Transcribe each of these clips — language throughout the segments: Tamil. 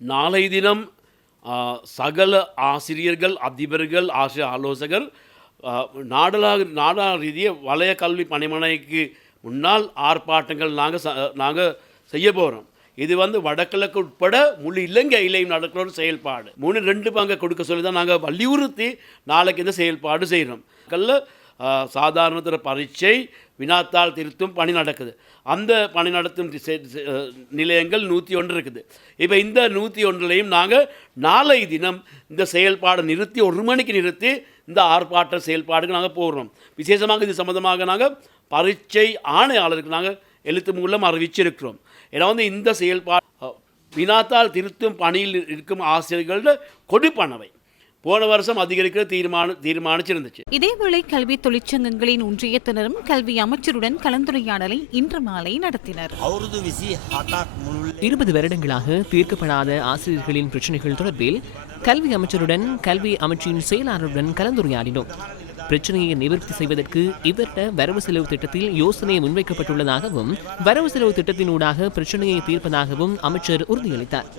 நாளை தினம் சகல ஆசிரியர்கள் அதிபர்கள் ஆசிரியர் ஆலோசகர் நாடலாக நாடளாக நாடா ரீதிய கல்வி பணிமனைக்கு முன்னால் ஆர்ப்பாட்டங்கள் நாங்கள் நாங்கள் செய்ய போகிறோம் இது வந்து வடகிழக்கு உட்பட முழு இலங்கையிலையும் நடக்கிற ஒரு செயல்பாடு. மூணு ரெண்டு பங்கை கொடுக்க சொல்லி தான் நாங்கள் வலியுறுத்தி நாளைக்கு இந்த செயல்பாடு செய்கிறோம் கல்ல சாதாரணத்தில் பரீட்சை வினாத்தாள் திருத்தும் பணி நடக்குது. அந்த பணி நடத்தும் நிலையங்கள் நூற்றி ஒன்று இருக்குது. இப்போ இந்த நூற்றி ஒன்றுலையும் நாங்கள் நாளை தினம் இந்த செயல்பாடை நிறுத்தி ஒரு மணிக்கு நிறுத்தி இந்த ஆர்ப்பாட்ட செயல்பாடுக்கு நாங்கள் போடுறோம் விசேஷமாக இது சம்மந்தமாக நாங்கள் பரீட்சை ஆணையாளருக்கு நாங்கள் எழுத்து மூலம் அறிவிச்சிருக்கிறோம். ஏன்னா வந்து இந்த செயல்பாடு வினாத்தால் வினாத்தாள் திருத்தும் பணியில் இருக்கும் ஆசிரியர்களோட கொடுப்பனவை. போன வருஷம் அதிகரிக்க தீர்மானம் தீர்மானிச்சிருந்துச்சு. இதேவேளை கல்வி தொழிற்சங்கங்களின் ஒன்றியத்தினரும் கல்வி அமைச்சருடன் கலந்துரையாடலை இன்று மாலை நடத்தினர். இருபது வருடங்களாக தீர்க்கப்படாத ஆசிரியர்களின் பிரச்சனைகள் தொடர்பில் கல்வி அமைச்சருடன் கல்வி அமைச்சின் செயலாளருடன் கலந்துரையாடினோம். பிரச்சனையை நிவர்த்தி செய்வதற்கு இவர்ட வரவு செலவு திட்டத்தில் யோசனை முன்வைக்கப்பட்டுள்ளதாகவும் வரவு செலவு திட்டத்தினூடாக பிரச்சனையை தீர்ப்பதாகவும் அமைச்சர் உறுதியளித்தார்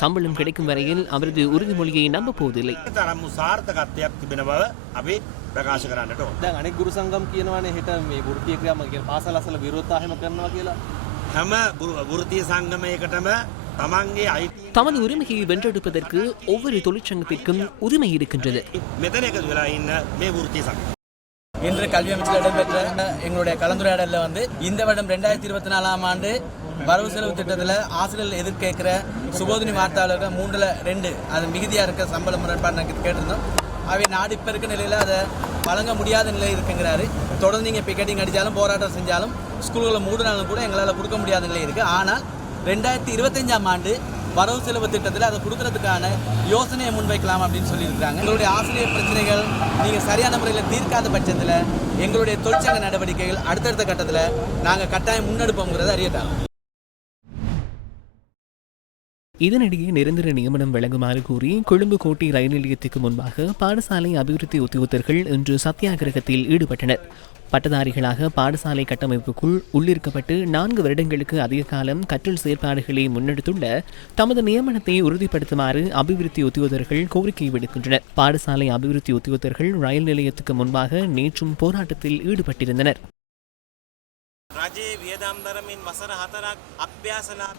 சம்பளம் கிடைக்கும் வரையில் அவரது உறுதிமொழியை நம்பப் போவதில்லை තරම්මු සාර්ථකත්වයක් තිබෙන බව අපි ප්‍රකාශ කරන්නට ඕන. දැන් අනෙක් ගුරු සංගම් කියනවානේ හෙට මේ වෘත්තීය ක්‍රියාම කියන පාසල් අසල විරෝධතා එහෙම කරනවා කියලා. හැම වෘතිය සංගමයකටම තමන්ගේ අයිති தமது உரிமையை வென்றெடுப்பதற்கு ஒவ்வொரு தொழிற்சங்கத்திற்கும் உரிமை இருக்கின்றது. இன்று கல்வி அமைச்சர் இடம்பெற்ற எங்களுடைய கலந்துரையாடலில் வந்து இந்த வருடம் ரெண்டாயிரத்தி இருபத்தி நாலாம் ஆண்டு வரவு செலவு திட்டத்தில் ஆசிரியர்கள் எதிர்கேட்கிற சுபோதினி வார்த்தாளர்கள் மூன்றில் ரெண்டு அது மிகுதியாக இருக்க சம்பள முரண்பாடு நாங்கள் கேட்டிருந்தோம். அவை நாடு இப்போ இருக்க நிலையில் அதை வழங்க முடியாத நிலை இருக்குங்கிறாரு. தொடர்ந்து நீங்கள் பிக்கெட்டிங் அடித்தாலும் போராட்டம் செஞ்சாலும் ஸ்கூல்களை மூடினாலும் கூட எங்களால் கொடுக்க முடியாத நிலை இருக்குது ஆனால் ரெண்டாயிரத்தி இருபத்தஞ்சாம் ஆண்டு வரவு செலவு திட்டத்தில் அதை கொடுக்கறதுக்கான யோசனையை முன்வைக்கலாம் அப்படின்னு சொல்லியிருக்காங்க எங்களுடைய ஆசிரியர் பிரச்சனைகள் நீங்கள் சரியான முறையில் தீர்க்காத பட்சத்தில் எங்களுடைய தொழிற்சங்க நடவடிக்கைகள் அடுத்தடுத்த கட்டத்தில் நாங்கள் கட்டாயம் முன்னெடுப்போங்கிறத அறியட்டாங்க இதனிடையே நிரந்தர நியமனம் வழங்குமாறு கூறி கொழும்பு கோட்டை ரயில் நிலையத்துக்கு முன்பாக பாடசாலை அபிவிருத்தி உத்தியோகத்தர்கள் இன்று சத்தியாகிரகத்தில் ஈடுபட்டனர். பட்டதாரிகளாக பாடசாலை கட்டமைப்புக்குள் உள்ளிருக்கப்பட்டு நான்கு வருடங்களுக்கு அதிக காலம் கற்றல் செயற்பாடுகளை முன்னெடுத்துள்ள தமது நியமனத்தை உறுதிப்படுத்துமாறு அபிவிருத்தி உத்தியோகர்கள் கோரிக்கை விடுக்கின்றனர். பாடசாலை அபிவிருத்தி உத்தியோகர்கள் ரயில் நிலையத்துக்கு முன்பாக நேற்றும் போராட்டத்தில் ஈடுபட்டிருந்தனர்.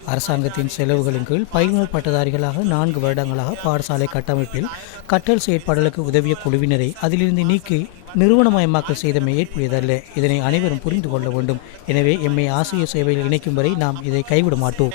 அரசாங்கத்தின் செலவுகளின் கீழ் பயிர்கள் பட்டதாரிகளாக நான்கு வருடங்களாக பாடசாலை கட்டமைப்பில் கட்டல் செயற்பாடுகளுக்கு உதவிய குழுவினரை அதிலிருந்து நீக்கி நிறுவனமயமாக்கல் செய்தமை ஏற்புடையதல்ல இதனை அனைவரும் புரிந்து கொள்ள வேண்டும் எனவே எம்மை ஆசிரியர் சேவையில் இணைக்கும் வரை நாம் இதை கைவிட மாட்டோம்